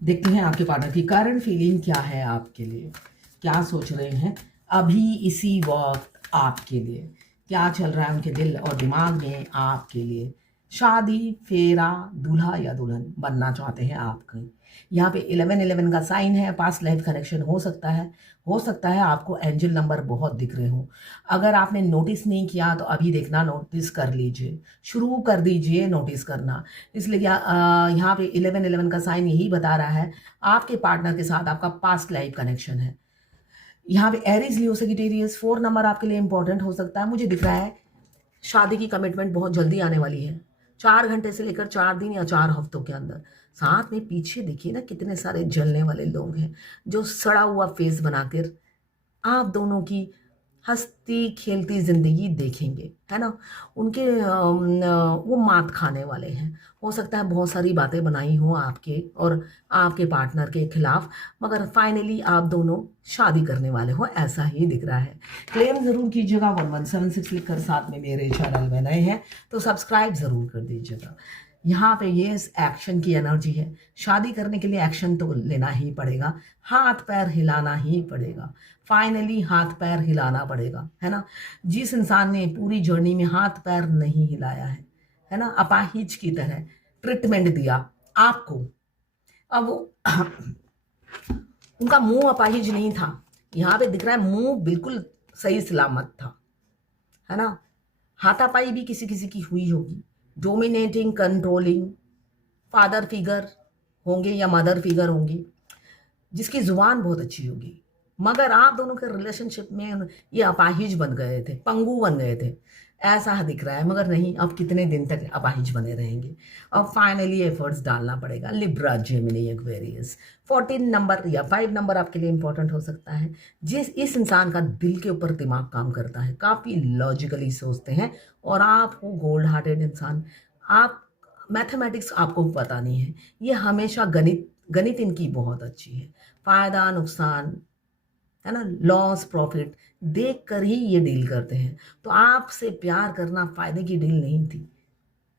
देखते हैं आपके पार्टनर की करंट फीलिंग क्या है आपके लिए, क्या सोच रहे हैं अभी इसी वक्त आपके लिए, क्या चल रहा है उनके दिल और दिमाग में आपके लिए। शादी, फेरा, दूल्हा या दुल्हन बनना चाहते हैं आपके। यहाँ पे 1111 का साइन है, पास्ट लाइफ कनेक्शन हो सकता है आपको एंजल नंबर बहुत दिख रहे हो। अगर आपने नोटिस नहीं किया तो अभी देखना नोटिस कर लीजिए, शुरू कर दीजिए नोटिस करना। इसलिए यहाँ पे 1111 का साइन यही बता रहा है आपके पार्टनर के साथ आपका पास्ट लाइफ कनेक्शन है। यहाँ पे एरीज, लियो, सजिटेरियस 4 नंबर आपके लिए इंपॉर्टेंट हो सकता है। मुझे दिख रहा है शादी की कमिटमेंट बहुत जल्दी आने वाली है, 4 घंटे से लेकर 4 दिन या 4 हफ्तों के अंदर। साथ में पीछे देखिए ना कितने सारे जलने वाले लोग हैं जो सड़ा हुआ फेस बनाकर आप दोनों की हंसती खेलती जिंदगी देखेंगे, है ना। उनके वो मात खाने वाले हैं। हो सकता है बहुत सारी बातें बनाई हों आपके और आपके पार्टनर के खिलाफ, मगर फाइनली आप दोनों शादी करने वाले हो, ऐसा ही दिख रहा है। क्लेम जरूर कीजिएगा, 1176 लिखकर साथ में मेरे चैनल में नए हैं तो सब्सक्राइब जरूर कर दीजिएगा। यहाँ पे ये एक्शन की एनर्जी है। शादी करने के लिए एक्शन तो लेना ही पड़ेगा, हाथ पैर हिलाना ही पड़ेगा। फाइनली हाथ पैर हिलाना पड़ेगा, है ना। जिस इंसान ने पूरी जर्नी में हाथ पैर नहीं हिलाया है ना, अपाहिज की तरह ट्रीटमेंट दिया आपको। अब उनका मुंह अपाहिज नहीं था, यहाँ पे दिख रहा है मुंह बिल्कुल सही सलामत था, है ना। हाथापाई भी किसी किसी की हुई होगी। डोमिनेटिंग, कंट्रोलिंग फादर फिगर होंगे या मदर फिगर होंगी, जिसकी जुबान बहुत अच्छी होगी। मगर आप दोनों के रिलेशनशिप में ये अपाहिज बन गए थे, पंगु बन गए थे, ऐसा दिख रहा है। मगर नहीं, अब कितने दिन तक अपाहिज बने रहेंगे। अब फाइनली एफर्ट्स डालना पड़ेगा। लिब्रा, जेमिनी, एक्वेरियस 14 नंबर या 5 नंबर आपके लिए इंपॉर्टेंट हो सकता है। इस इंसान का दिल के ऊपर दिमाग काम करता है, काफ़ी लॉजिकली सोचते हैं और आप हो गोल्ड हार्टेड इंसान। आप मैथमेटिक्स आपको पता नहीं है, ये हमेशा गणित इनकी बहुत अच्छी है। फायदा नुकसान, है ना, लॉस प्रॉफिट देख कर ही ये डील करते हैं। तो आपसे प्यार करना फायदे की डील नहीं थी।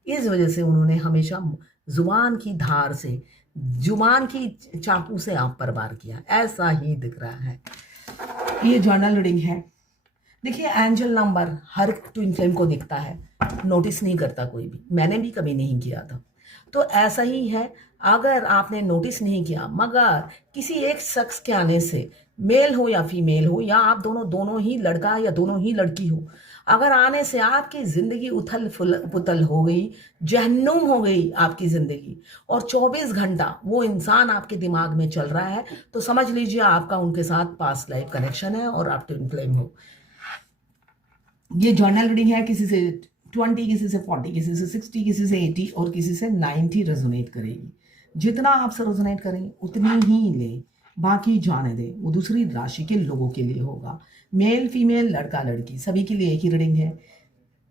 इस वजह से उन्होंने हमेशा जुबान की धार से, जुबान की चाकू से आप पर वार किया, ऐसा ही दिख रहा है। ये जर्नल रीडिंग है। देखिए एंजल नंबर हर ट्विन फ्लेम को दिखता है, नोटिस नहीं करता कोई भी, मैंने भी कभी नहीं किया था। तो ऐसा ही है, अगर आपने नोटिस नहीं किया मगर किसी एक शख्स के आने से, मेल हो या फीमेल हो या आप दोनों ही लड़का या दोनों ही लड़की हो, अगर आने से आपकी ज़िंदगी उथल पुथल हो गई, जहन्नुम हो गई आपकी ज़िंदगी, और 24 घंटा वो इंसान आपके दिमाग में चल रहा है, तो समझ लीजिए आपका उनके साथ पास्ट लाइफ कनेक्शन है और आप ट्विन फ्लेम हो। ये जर्नल रीडिंग है, किसी से 20, किसी से 40, किसी से 60, किसी से 80 और किसी से 90 रेजोनेट करेगी। जितना आपसे रेजोनेट करें उतनी ही ले, बाकी जाने दे, वो दूसरी राशि के लोगों के लिए होगा। मेल फीमेल, लड़का लड़की, सभी के लिए एक ही रीडिंग है।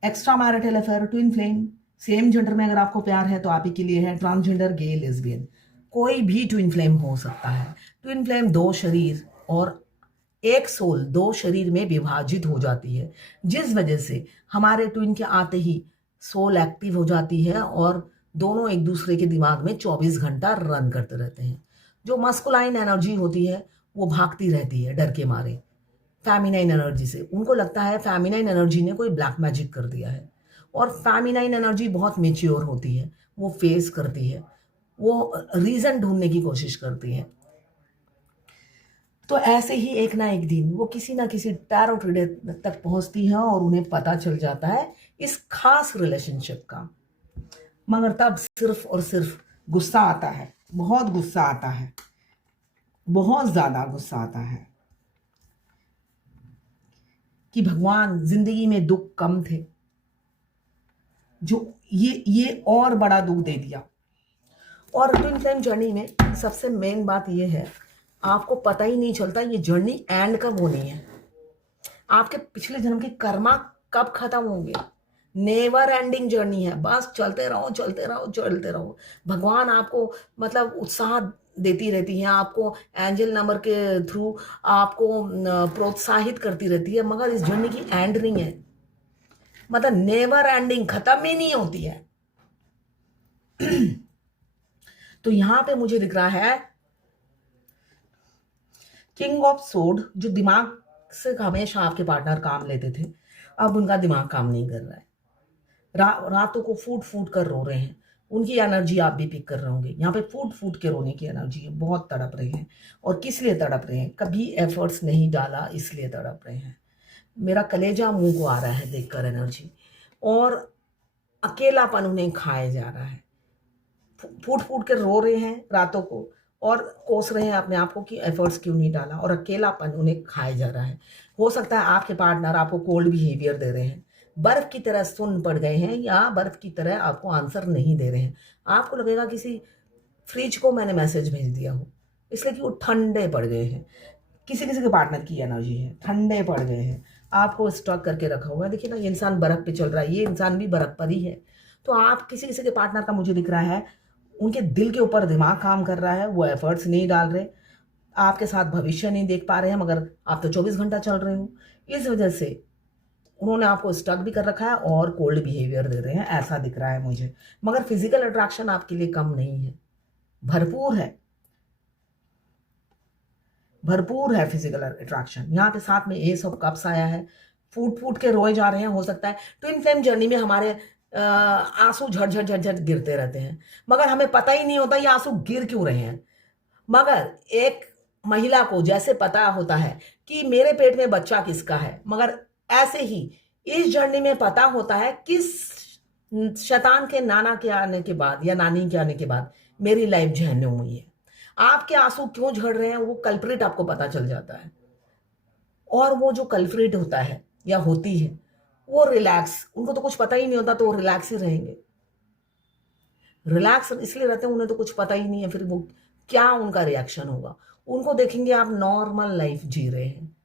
Extra marital affair, twin flame, same gender में अगर आपको प्यार है तो आप ही के लिए है। ट्रांसजेंडर, गे, लेस्बियन, कोई भी ट्विन फ्लेम हो सकता है। ट्विन फ्लेम 2 शरीर और एक सोल 2 शरीर में विभाजित हो जाती है, जिस वजह से हमारे ट्विन के आते ही सोल एक्टिव हो जाती है और दोनों एक दूसरे के दिमाग में 24 घंटा रन करते रहते हैं। जो मस्कुलाइन एनर्जी होती है वो भागती रहती है डर के मारे फेमिनाइन एनर्जी से। उनको लगता है फेमिनाइन एनर्जी ने कोई ब्लैक मैजिक कर दिया है, और फेमिनाइन एनर्जी बहुत मैच्योर होती है, वो फेस करती है, वो रीजन ढूंढने की कोशिश करती है। तो ऐसे ही एक ना एक दिन वो किसी ना किसी टैरो रीडर तक पहुंचती है और उन्हें पता चल जाता है इस खास रिलेशनशिप का। मगर तब सिर्फ और सिर्फ गुस्सा आता है, बहुत गुस्सा आता है, बहुत ज्यादा गुस्सा आता है कि भगवान जिंदगी में दुख कम थे, जो ये और बड़ा दुख दे दिया। और ट्विन फ्लेम जर्नी में सबसे मेन बात ये है, आपको पता ही नहीं चलता ये जर्नी एंड कब होनी है, आपके पिछले जन्म के कर्मा कब खत्म होंगे। नेवर एंडिंग जर्नी है, बस चलते रहो चलते रहो चलते रहो। भगवान आपको मतलब उत्साह देती रहती है, आपको एंजल नंबर के थ्रू आपको प्रोत्साहित करती रहती है, मगर इस जर्नी की एंड नहीं है, मतलब नेवर एंडिंग, खत्म ही नहीं होती है। तो यहां पे मुझे दिख रहा है किंग ऑफ सोड, जो दिमाग से हमेशा आपके पार्टनर काम लेते थे, अब उनका दिमाग काम नहीं कर रहा है। रातों को फूट फूट कर रो रहे हैं। उनकी एनर्जी आप भी पिक कर रहे होंगे। यहाँ पे फूट फूट के रोने की एनर्जी है, बहुत तड़प रहे हैं। और किस लिए तड़प रहे हैं? कभी एफर्ट्स नहीं डाला इसलिए तड़प रहे हैं। मेरा कलेजा मुंह को आ रहा है देखकर एनर्जी। और अकेलापन उन्हें खाए जा रहा है। फूट फूट के रो रहे हैं रातों को और कोस रहे हैं अपने आप को कि एफर्ट्स क्यों नहीं डाला, और अकेलापन उन्हें खाए जा रहा है। हो सकता है आपके पार्टनर आपको कोल्ड बिहेवियर दे रहे हैं, बर्फ की तरह सुन पड़ गए हैं, या बर्फ की तरह आपको आंसर नहीं दे रहे हैं। आपको लगेगा किसी फ्रिज को मैंने मैसेज भेज दिया हो, इसलिए कि वो ठंडे पड़ गए हैं। किसी किसी के पार्टनर की एनर्जी है, ठंडे पड़ गए हैं, आपको स्टॉक करके रखा हुआ है। देखिए ना, ये इंसान बर्फ पे चल रहा है, ये इंसान भी बर्फ पर ही है। तो आप किसी किसी के पार्टनर का मुझे दिख रहा है, उनके दिल के ऊपर दिमाग काम कर रहा है, वो एफर्ट्स नहीं डाल रहे, आपके साथ भविष्य नहीं देख पा रहे हैं, मगर आप तो 24 घंटा चल रहे हो। इस वजह से उन्होंने आपको स्टक भी कर रखा है और कोल्ड बिहेवियर दे रहे हैं, ऐसा दिख रहा है मुझे। मगर फिजिकल अट्रैक्शन आपके लिए कम नहीं है, भरपूर है, भरपूर है फिजिकल अट्रैक्शन। यहाँ पे साथ में एस ऑफ कप्स आया है, फूट फूट के रोए जा रहे हैं। हो सकता है ट्विन फ्लेम जर्नी में हमारे आंसू झट झट झट झट गिरते रहते हैं, मगर हमें पता ही नहीं होता ये आंसू गिर क्यों रहे हैं। मगर एक महिला को जैसे पता होता है कि मेरे पेट में बच्चा किसका है, मगर ऐसे ही इस जर्नी में पता होता है किस शैतान के नाना के आने के बाद या नानी के आने के बाद मेरी लाइफ जहन्नुम हुई है। आपके आंसू क्यों झड़ रहे हैं वो कल्प्रिट आपको पता चल जाता है। और वो जो कल्प्रिट होता है या होती है, वो रिलैक्स, उनको तो कुछ पता ही नहीं होता, तो वो रिलैक्स ही रहेंगे। रिलैक्स इसलिए रहते हैं, उन्हें तो कुछ पता ही नहीं है फिर वो क्या उनका रिएक्शन होगा। उनको देखेंगे आप नॉर्मल लाइफ जी रहे हैं,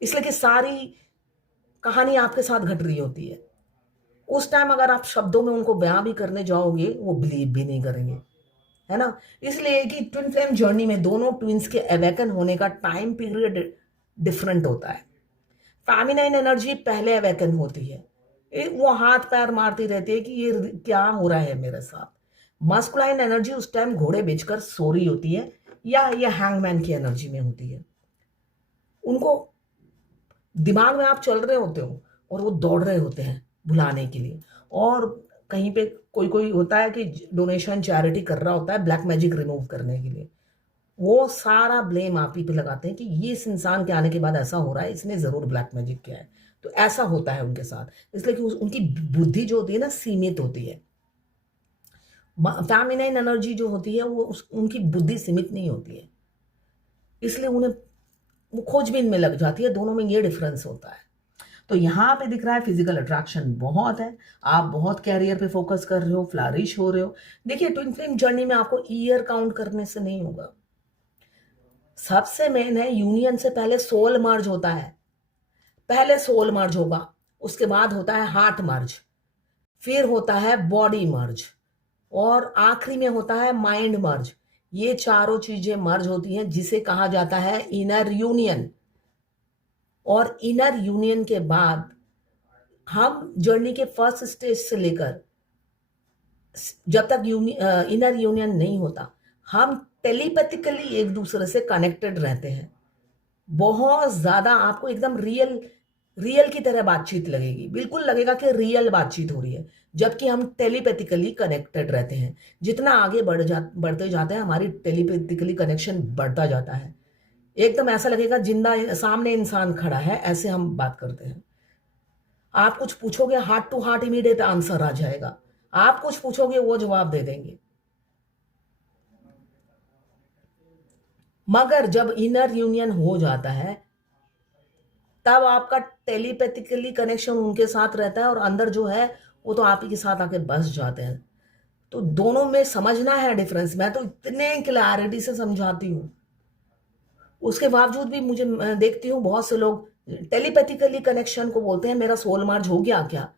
इसलिए कि सारी कहानी आपके साथ घट रही होती है। उस टाइम अगर आप शब्दों में उनको बयां भी करने जाओगे, वो बिलीव भी नहीं करेंगे, है ना। इसलिए कि ट्विन फ्लेम जर्नी में दोनों ट्विंस के अवेकन होने का टाइम पीरियड डिफरेंट होता है। फेमिनाइन एनर्जी पहले अवेकन होती है, वो हाथ पैर मारती रहती है कि ये क्या हो रहा है मेरे साथ। मस्कुलाइन एनर्जी उस टाइम घोड़े बेचकर सो रही होती है, या ये हैंगमैन की एनर्जी में होती है। उनको दिमाग में आप चल रहे होते हो और वो दौड़ रहे होते हैं भुलाने के लिए। और कहीं पे कोई कोई होता है कि डोनेशन चैरिटी कर रहा होता है ब्लैक मैजिक रिमूव करने के लिए, वो सारा ब्लेम आप ही पे लगाते हैं कि ये इस इंसान के आने के बाद ऐसा हो रहा है, इसने जरूर ब्लैक मैजिक किया है। तो ऐसा होता है उनके साथ, इसलिए कि उनकी बुद्धि जो होती है ना, सीमित होती है। फेमिनाइन एनर्जी जो होती है वो उनकी बुद्धि सीमित नहीं होती है, इसलिए उन्हें वो खोजबीन में लग जाती है। दोनों में ये डिफरेंस होता है। तो यहाँ पे दिख रहा है फिजिकल अट्रैक्शन बहुत है, आप बहुत कैरियर पे फोकस कर रहे हो, फ्लरिश हो रहे हो। देखिए, ट्विन फ्लेम जर्नी में आपको ईयर काउंट करने से नहीं होगा। सबसे मेन है यूनियन से पहले सोल मर्ज होता है। पहले सोल मर्ज होगा, उसके बाद होता है हार्ट मर्ज, फिर होता है बॉडी मर्ज, और आखिरी में होता है माइंड मर्ज। ये चारों चीजें मर्ज होती हैं, जिसे कहा जाता है इनर यूनियन। और इनर यूनियन के बाद हम जर्नी के फर्स्ट स्टेज से लेकर जब तक इनर यूनियन नहीं होता, हम टेलीपैथिकली एक दूसरे से कनेक्टेड रहते हैं। बहुत ज्यादा आपको एकदम रियल रियल की तरह बातचीत लगेगी, बिल्कुल लगेगा कि रियल बातचीत हो रही है, जबकि हम टेलीपैथिकली कनेक्टेड रहते हैं। जितना आगे बढ़ते जाते हैं, हमारी टेलीपैथिकली कनेक्शन बढ़ता जाता है। एकदम ऐसा लगेगा जिंदा सामने इंसान खड़ा है, ऐसे हम बात करते हैं। आप कुछ पूछोगे, heart to heart immediate answer आ जाएगा। आप कुछ पूछोगे, वो जवाब दे देंगे। मगर जब इनर यूनियन हो जाता है, तब आपका टेलीपैथिकली कनेक्शन उनके साथ रहता है, और अंदर जो है वो तो आप ही के साथ आके बस जाते हैं। तो दोनों में समझना है डिफरेंस। मैं तो इतने क्लैरिटी से समझाती हूँ, उसके बावजूद भी मुझे देखती हूँ बहुत से लोग टेलीपैथिकली कनेक्शन को बोलते हैं मेरा सोल मर्ज हो गया क्या।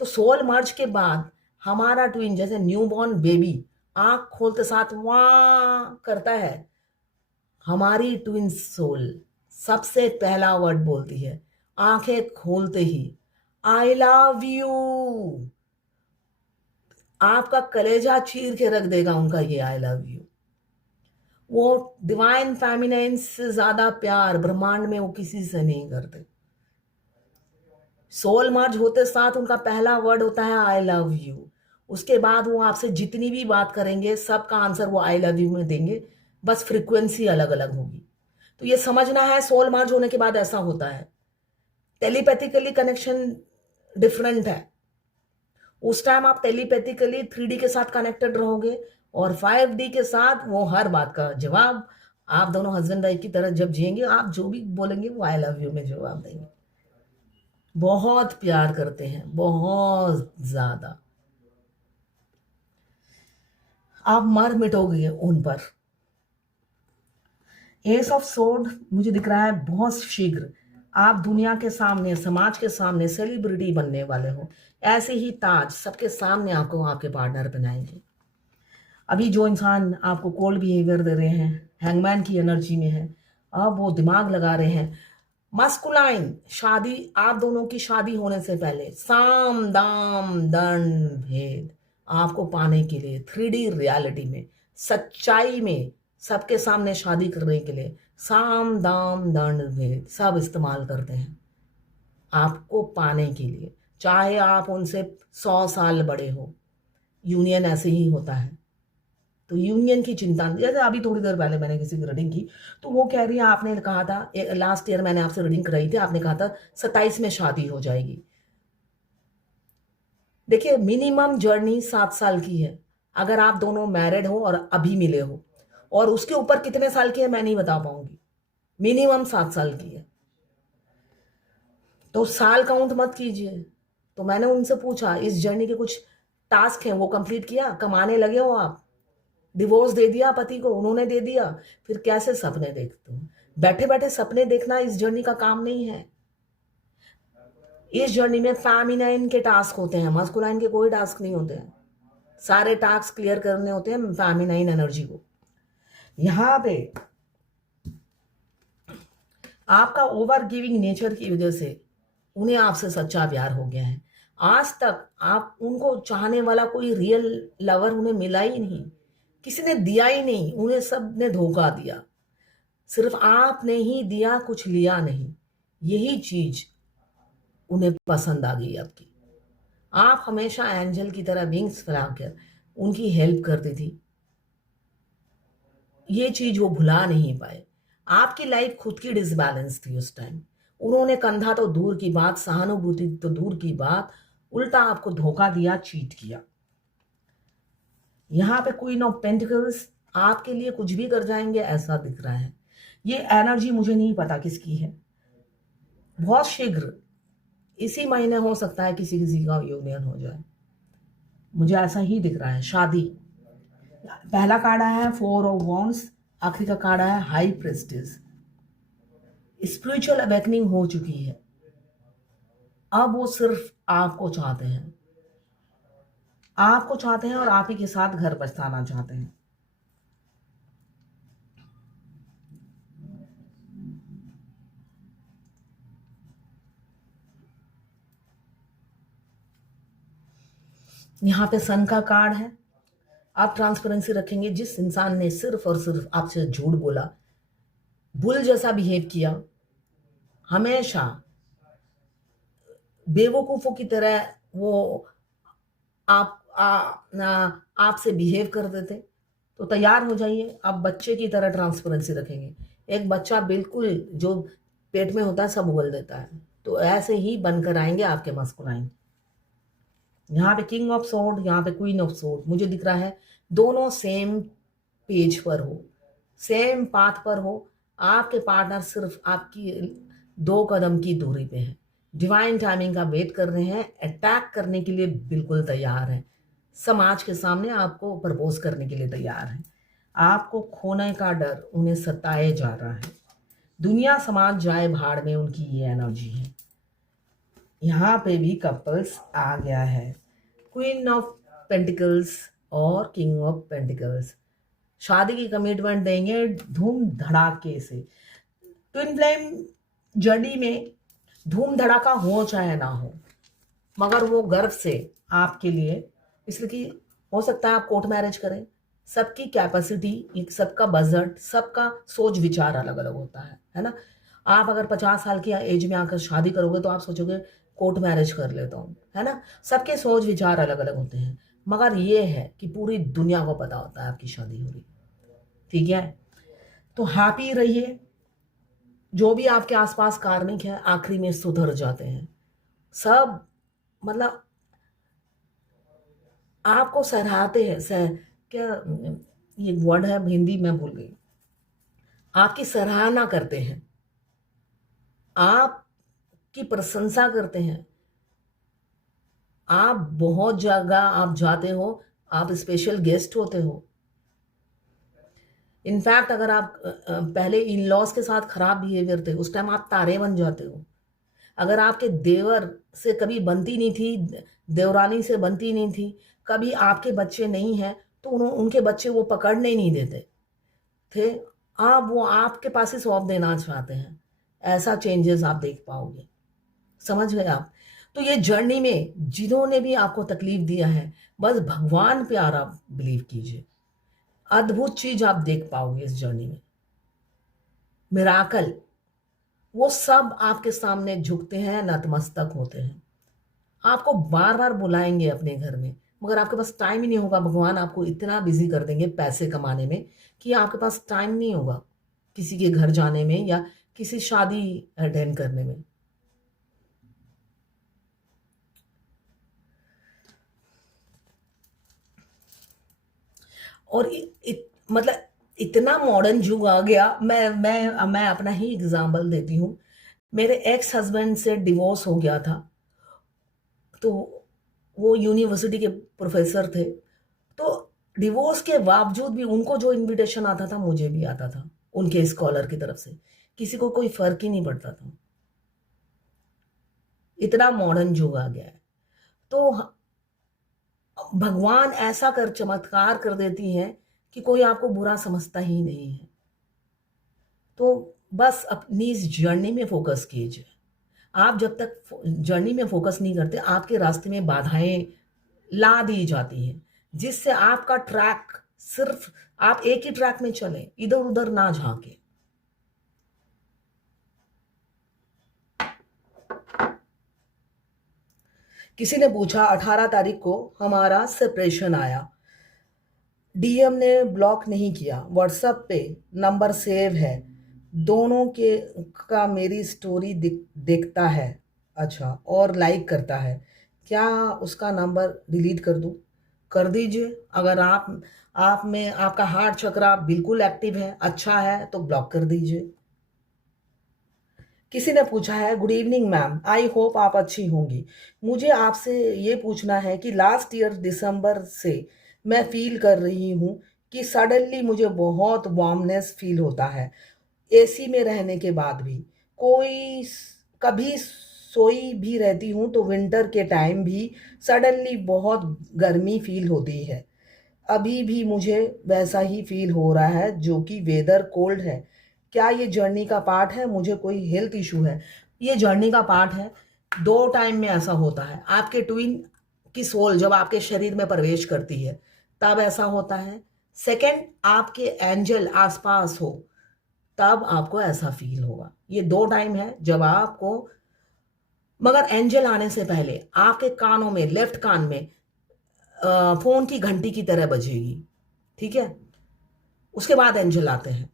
तो सोल मर्ज के बाद हमारा ट्विन, जैसे न्यूबॉर्न बेबी आंख खोलते साथ वाह करता है, हमारी ट्विन सोल सबसे पहला वर्ड बोलती है आंखें खोलते ही, आई लव यू। आपका कलेजा चीर के रख देगा उनका ये आई लव यू। वो डिवाइन फेमिनाइन से ज्यादा प्यार ब्रह्मांड में वो किसी से नहीं करते। सोल मर्ज होते साथ उनका पहला वर्ड होता है आई लव यू। उसके बाद वो आपसे जितनी भी बात करेंगे सबका आंसर वो आई लव यू में देंगे, बस फ्रीक्वेंसी अलग अलग होगी। तो ये समझना है सोल मर्ज होने के बाद ऐसा होता है। टेलीपैथिकली कनेक्शन डिफरेंट है। उस टाइम आप टेलीपैथिकली 3D के साथ कनेक्टेड रहोगे और 5D के साथ वो हर बात का जवाब आप दोनों हस्बैंड वाइफ की तरह जब जिएंगे, आप जो भी बोलेंगे वो आई लव यू में जवाब देंगे। बहुत प्यार करते हैं, बहुत ज्यादा। आप मर मिटोगे उन पर। एस ऑफ सोर्ड मुझे दिख रहा है बहुत शीघ्र आप दुनिया के सामने, समाज के सामने सेलिब्रिटी बनने वाले हो। ऐसे ही ताज सबके सामने आपको आपके पार्टनर बनाएंगे। अभी जो इंसान आपको कोल्ड बिहेवियर दे रहे हैं, हैंगमैन की एनर्जी में है, अब वो दिमाग लगा रहे हैं। मस्कुलाइन शादी, आप दोनों की शादी होने से पहले साम दाम दंड भेद आपको पाने के लिए 3D रियलिटी में, सच्चाई में, सबके सामने शादी करने के लिए साम दाम दंड भेद सब इस्तेमाल करते हैं आपको पाने के लिए। चाहे आप उनसे 100 साल बड़े हो, यूनियन ऐसे ही होता है। तो यूनियन की चिंता, जैसे अभी थोड़ी देर पहले मैंने किसी की रीडिंग की तो वो कह रही है, आपने कहा था लास्ट ईयर मैंने आपसे रीडिंग कराई थी, आपने कहा था 27 में शादी हो जाएगी। देखिए मिनिमम जर्नी 7 साल की है अगर आप दोनों मैरिड हो और अभी मिले हो, और उसके ऊपर कितने साल की है मैं नहीं बता पाऊंगी, मिनिमम 7 साल की है। तो साल काउंट मत कीजिए। तो मैंने उनसे पूछा इस जर्नी के कुछ टास्क हैं वो कंप्लीट किया, कमाने लगे हो आप, डिवोर्स दे दिया पति को, उन्होंने दे दिया, फिर कैसे सपने देखते हो? बैठे बैठे सपने देखना इस जर्नी का काम नहीं है। इस जर्नी में फेमिनाइन के टास्क होते हैं, मस्कुलाइन के कोई टास्क नहीं होते हैं। सारे टास्क क्लियर करने होते हैं फेमिनाइन एनर्जी को। यहां पे आपका ओवर गिविंग नेचर की वजह से उन्हें आपसे सच्चा प्यार हो गया है। आज तक आप उनको चाहने वाला कोई रियल लवर उन्हें मिला ही नहीं, किसी ने दिया ही नहीं, उन्हें सब ने धोखा दिया। सिर्फ आपने ही दिया, कुछ लिया नहीं। यही चीज उन्हें पसंद आ गई आपकी। आप हमेशा एंजल की तरह विंग्स फैलाकर उनकी हेल्प करती थी। ये चीज वो भुला नहीं पाए। आपकी लाइफ खुद की डिसबैलेंस थी उस टाइम। उन्होंने कंधा तो दूर की बात, सहानुभूति तो दूर की बात, उल्टा आपको धोखा दिया, चीट किया। यहाँ पे क्वीन ऑफ पेंटिकल्स आपके लिए कुछ भी कर जाएंगे ऐसा दिख रहा है। ये एनर्जी मुझे नहीं पता किसकी है। बहुत शीघ्र इसी महीने हो सकता है किसी किसी का यूनियन हो जाए, मुझे ऐसा ही दिख रहा है। शादी, पहला कार्ड आया है 4 ऑफ वॉन्ड्स, आखिरी का कार्ड आया है हाई प्रेस्टिज। स्पिरिचुअल अवेकनिंग हो चुकी है। अब वो सिर्फ आपको चाहते हैं, आपको चाहते हैं और आप ही के साथ घर बसाना चाहते हैं। यहाँ पे सन का कार्ड है। आप ट्रांसपेरेंसी रखेंगे। जिस इंसान ने सिर्फ और सिर्फ आपसे झूठ बोला, बुल जैसा बिहेव किया, हमेशा बेवकूफों की तरह वो आपसे बिहेव कर देते, तो तैयार हो जाइए। आप बच्चे की तरह ट्रांसपेरेंसी रखेंगे। एक बच्चा बिल्कुल जो पेट में होता है सब उगल देता है, तो ऐसे ही बनकर आएंगे आपके मस्कुलाइन। यहाँ पे किंग ऑफ सोर्ड, यहाँ पे क्वीन ऑफ सोर्ड मुझे दिख रहा है। दोनों सेम पेज पर हो, सेम पाथ पर हो। आपके पार्टनर सिर्फ आपकी 2 कदम की दूरी पे है। डिवाइन टाइमिंग का वेट कर रहे हैं, अटैक करने के लिए बिल्कुल तैयार हैं। समाज के सामने आपको प्रपोज करने के लिए तैयार हैं। आपको खोने का डर उन्हें सताए जा रहा है। दुनिया समाज जाए भाड़ में, उनकी ये एनर्जी है। यहाँ पे भी कपल्स आ गया है, क्वीन ऑफ पेंटिकल्स और किंग ऑफ पेंटिकल्स। शादी की कमिटमेंट देंगे धूम धड़ाके से। ट्विन फ्लेम जर्नी में धूम धड़ाका हो चाहे ना हो, मगर वो गर्व से आपके लिए, इसलिए कि हो सकता है आप कोर्ट मैरिज करें, सबकी कैपेसिटी, सबका बजट, सबका सोच विचार अलग अलग होता है ना। आप अगर 50 साल की एज में आकर शादी करोगे तो आप सोचोगे कोर्ट मैरिज कर लेता हूँ, है ना। सबके सोच विचार अलग अलग होते हैं, मगर ये है कि पूरी दुनिया को पता होता है आपकी शादी हो रही है, ठीक है। तो हैप्पी रहिए। जो भी आपके आसपास कार्मिक है आखिरी में सुधर जाते हैं सब, मतलब आपको सराहते हैं। क्या ये वर्ड है, हिंदी में भूल गई। आपकी सराहना करते हैं, आपकी प्रशंसा करते हैं। आप बहुत जगह आप जाते हो, आप स्पेशल गेस्ट होते हो। इनफैक्ट अगर आप पहले इन लॉज के साथ खराब बिहेवियर थे, उस टाइम आप तारे बन जाते हो। अगर आपके देवर से कभी बनती नहीं थी, देवरानी से बनती नहीं थी, कभी आपके बच्चे नहीं हैं, तो उनके बच्चे वो पकड़ने ही नहीं देते थे। आप वो आपके पास ही सौंप देना चाहते हैं। ऐसा चेंजेस आप देख पाओगे, समझ गए आप। तो ये जर्नी में जिन्होंने भी आपको तकलीफ दिया है, बस भगवान पे आप बिलीव कीजिए, अद्भुत चीज आप देख पाओगे इस जर्नी में। मिराकल, वो सब आपके सामने झुकते हैं, नतमस्तक होते हैं, आपको बार बार बुलाएंगे अपने घर में, मगर आपके पास टाइम ही नहीं होगा। भगवान आपको इतना बिजी कर देंगे पैसे कमाने में कि आपके पास टाइम नहीं होगा किसी के घर जाने में या किसी शादी अटेंड करने में। और मतलब इतना मॉडर्न युग आ गया। मैं अपना ही एग्जाम्पल देती हूँ। मेरे एक्स हस्बैंड से डिवोर्स हो गया था, तो वो यूनिवर्सिटी के प्रोफेसर थे। तो डिवोर्स के बावजूद भी उनको जो इनविटेशन आता था मुझे भी आता था उनके स्कॉलर की तरफ से। किसी को कोई फर्क ही नहीं पड़ता था। इतना मॉडर्न युग आ गया है। तो भगवान ऐसा कर चमत्कार कर देती हैं कि कोई आपको बुरा समझता ही नहीं है। तो बस अपनी इस जर्नी में फोकस कीजिए। आप जब तक जर्नी में फोकस नहीं करते, आपके रास्ते में बाधाएं ला दी जाती हैं, जिससे आपका ट्रैक सिर्फ आप एक ही ट्रैक में चलें, इधर उधर ना झांके। किसी ने पूछा 18 तारीख को हमारा सेपरेशन आया, डीएम ने ब्लॉक नहीं किया, व्हाट्सएप पे नंबर सेव है, दोनों के का मेरी स्टोरी देखता है, अच्छा, और लाइक करता है, क्या उसका नंबर डिलीट कर दूं? कर दीजिए। अगर आप में आपका हार्ट चक्रा बिल्कुल एक्टिव है, अच्छा है, तो ब्लॉक कर दीजिए। किसी ने पूछा है, good evening ma'am, I hope आप अच्छी होंगी। मुझे आपसे ये पूछना है कि लास्ट ईयर दिसंबर से मैं फील कर रही हूँ कि सडनली मुझे बहुत वार्मनेस फील होता है, एसी में रहने के बाद भी। कोई कभी सोई भी रहती हूँ तो विंटर के टाइम भी सडनली बहुत गर्मी फील होती है। अभी भी मुझे वैसा ही फील हो रहा है, जो कि वेदर कोल्ड है। क्या ये जर्नी का पार्ट है? मुझे कोई हेल्थ इशू है? ये जर्नी का पार्ट है। 2 टाइम में ऐसा होता है। आपके ट्विन की सोल जब आपके शरीर में प्रवेश करती है तब ऐसा होता है। सेकंड, आपके एंजल आसपास हो तब आपको ऐसा फील होगा। ये 2 टाइम है जब आपको, मगर एंजल आने से पहले आपके कानों में, लेफ्ट कान में फोन की घंटी की तरह बजेगी, ठीक है। उसके बाद एंजल आते हैं।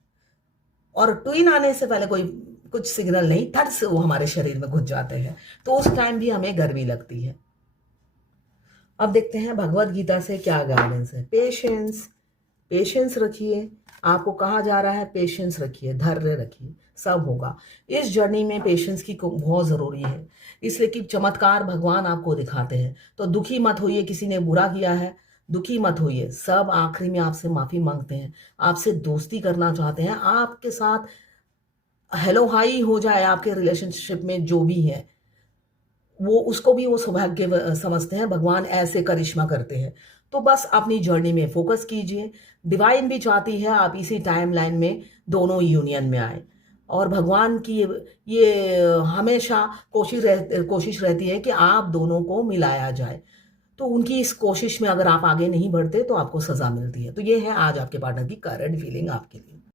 और ट्विन आने से पहले कोई कुछ सिग्नल नहीं, थर्ड से वो हमारे शरीर में घुस जाते हैं, तो उस टाइम भी हमें गर्मी लगती है। अब देखते हैं भगवत गीता से क्या गाइडेंस है। पेशेंस, पेशेंस रखिए। आपको कहा जा रहा है पेशेंस रखिए, धैर्य रखिए, सब होगा। इस जर्नी में पेशेंस की बहुत ज़रूरी है, इसलिए कि चमत्कार भगवान आपको दिखाते हैं। तो दुखी मत होइए, किसी ने बुरा किया है, दुखी मत होइए। सब आखिरी में आपसे माफ़ी मांगते हैं, आपसे दोस्ती करना चाहते हैं, आपके साथ हेलो हाई हो जाए आपके रिलेशनशिप में जो भी है, वो उसको भी वो सौभाग्य समझते हैं। भगवान ऐसे करिश्मा करते हैं। तो बस अपनी जर्नी में फोकस कीजिए। डिवाइन भी चाहती है आप इसी टाइम लाइन में दोनों यूनियन में आए, और भगवान की ये हमेशा कोशिश रहती है कि आप दोनों को मिलाया जाए। तो उनकी इस कोशिश में अगर आप आगे नहीं बढ़ते तो आपको सजा मिलती है। तो ये है आज आपके पार्टनर की करंट फीलिंग आपके लिए।